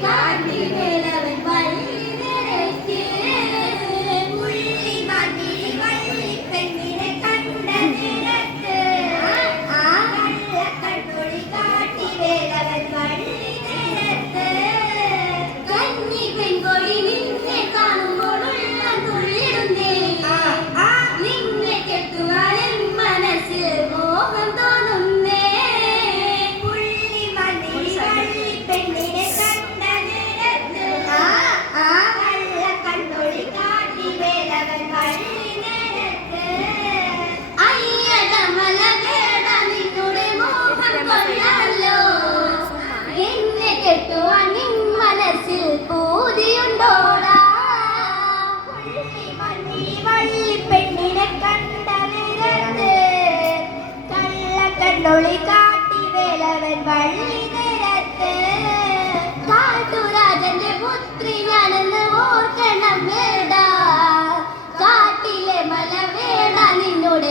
Garden. വള്ളിപ്പെണ്ണിനെ കണ്ട നിരത്ത് കള്ള കാട്ടി വേലവൻ വള്ളി നിരത്ത് കാട്ടുരാജന്റെ പുത്രി ഞാനെന്ന് ഓർക്കണം കാട്ടിലെ മല വേണ്ട നിന്നോട്